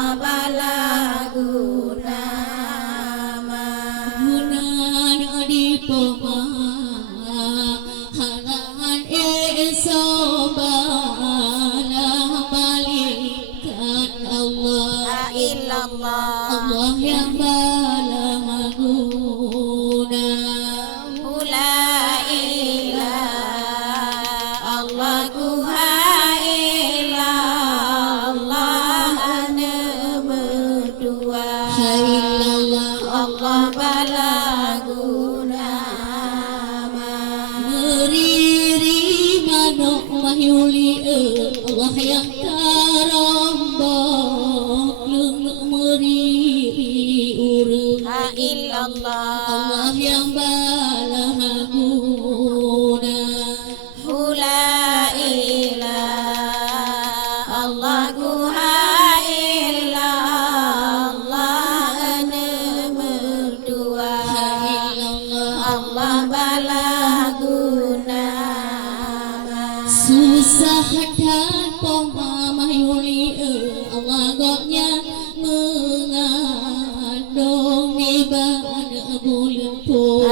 Allah bala guna guna di poma halangan esobala balikan Allah illallah Allah yang bala guna la ilaha Allah kuhaila Allah ana berdua Allah bala guna meriri manuk mahyuli Allah yang karombok lung meriri urang Allah yang bala guna la ilaha Allah kuhaila Allah ana berdua Allah bala guna susah dan poma mahyuli Allah goknya mengandung di bana bulan pun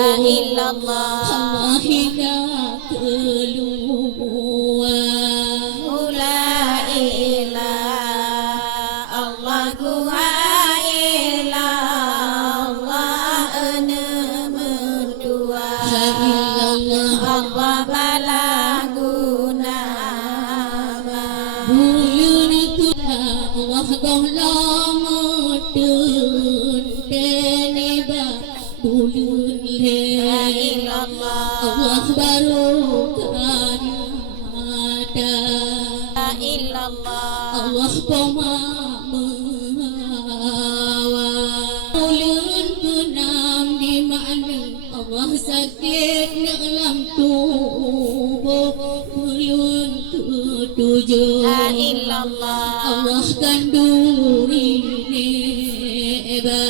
Allah hingga keluar la ilaha Allah kuhaila Allah ana berdua Allah bala guna bulan kuda Allah golah mutun teniba bulan le Allah barukan ada Allah poma mehawa bulan kenam di mana Allah sakit dalam tubuh bulan ketujuh Allah kanduri neba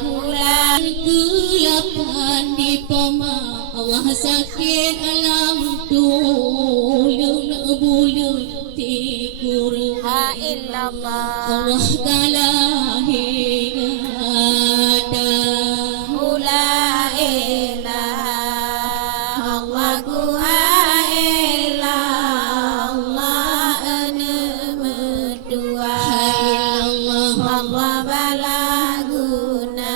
bulan ke-8 di poma Allah sakit alam tulung bulan tikur Allah kalahi ada la ilaha Allah kuhaila Allah ana berdua Allah bala guna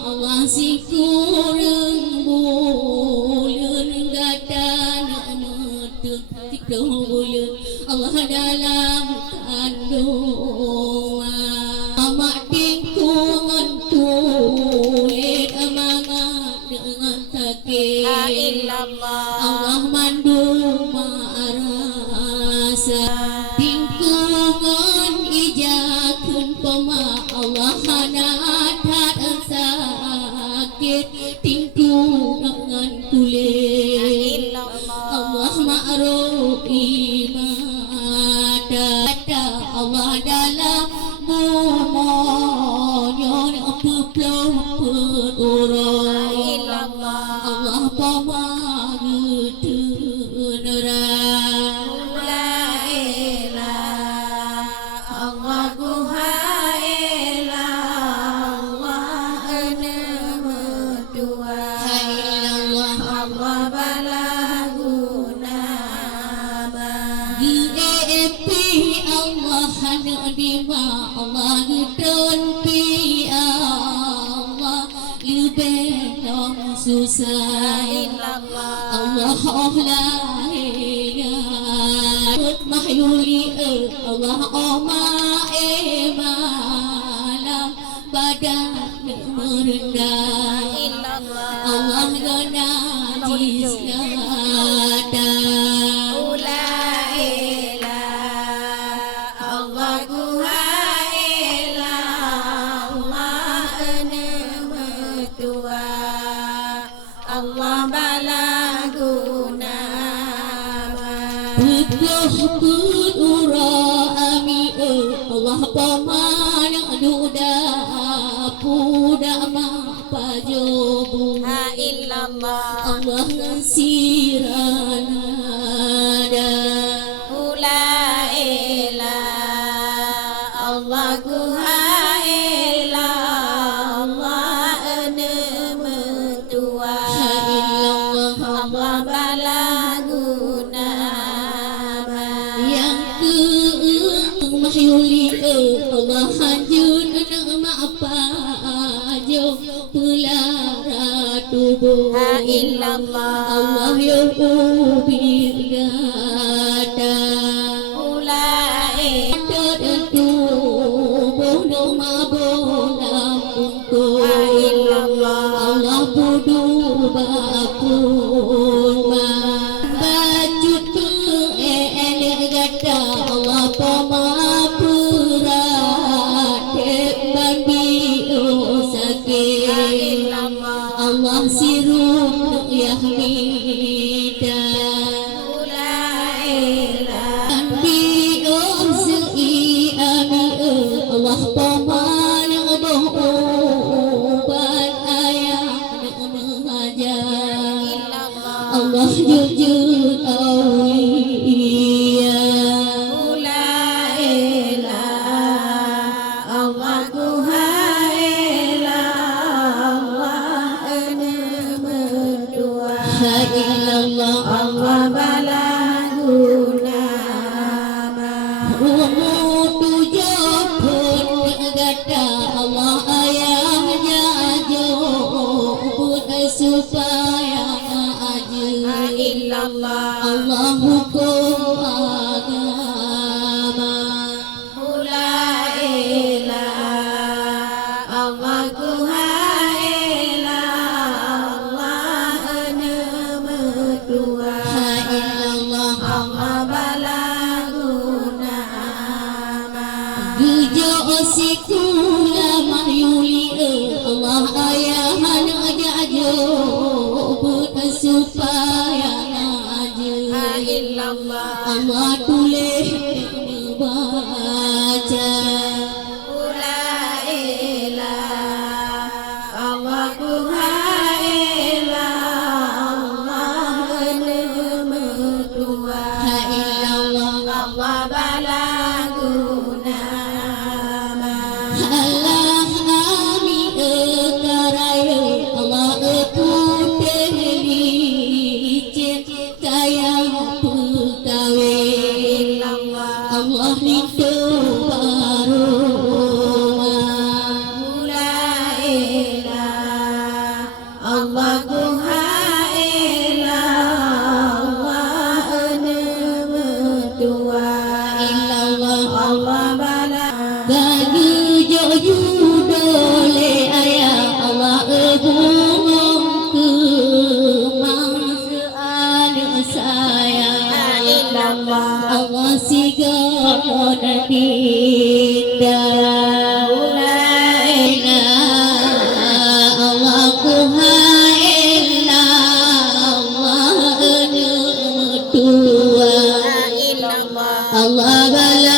Allah sikurang bulan gatan mutun tikung bulan Allah dalam kandungan amak tingkungan tulit amangat dengan sakit Allah mandung marasa tingkungan ijakun pema Allah hanat sakit tingkungan kulit Allah ma'ruf imada Allah dalam bumonyon peplong perurang Allah pemagutun nerang la ilaha Allah kuhaila Allah ana berdua Allah bala guna Allah hana dima Allah gudun pi Allah lebih dong susah Allah lahir mahyuli Allah oma malam badan merendah Allah gana jisnada Allah bala guna Putuh ura ami Allah pamana duda puda ma pajobu illallah Allah sirana mahyuli Allah hanjun nama apa jo pelara tubuh Allah ya ubir gada ulai tubuh nama bolam untuk Allah budu bakul bajut elek gada Allah pemapurat bambi sakit Allah sirun yahmida bambi sei ami Allah pemal boban ayah mengajar Allah jujur awliya Allah balaguna umutu jopun gada Allah ayah jajo pun supaya ajil Allah hukum agama Allah kuhaila Allah nemedua Allah balaguna Gujo osikula mahyuli Allah ayah jajo pun supaya ajil Allah tulis baca Allah kuhaila Allah nemedua Allah balaguna Allah ami karaya Allah putih licin kaya pekawe Allah itu baru Allah kuhaila Allah nemedua Allah bala bagi joju dole ayah Allah bungong ke mangsaan saya Allah sigana dinda ulaina Allah kuhaila Allah nemedua Allah bala